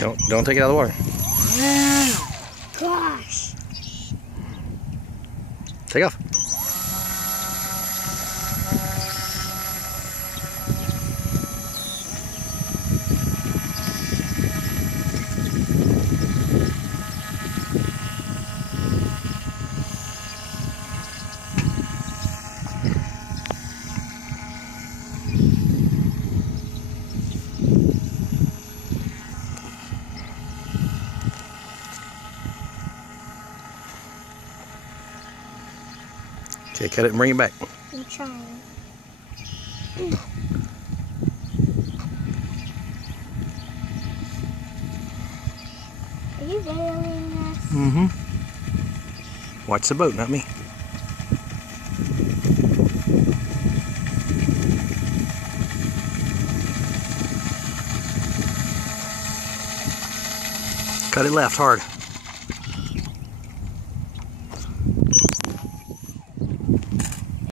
Don't take it out of the water. Gosh. Take off. Okay, cut it and bring it back. I'm trying. Are you videoing this? Mm-hmm. Watch the boat, not me. Cut it left hard.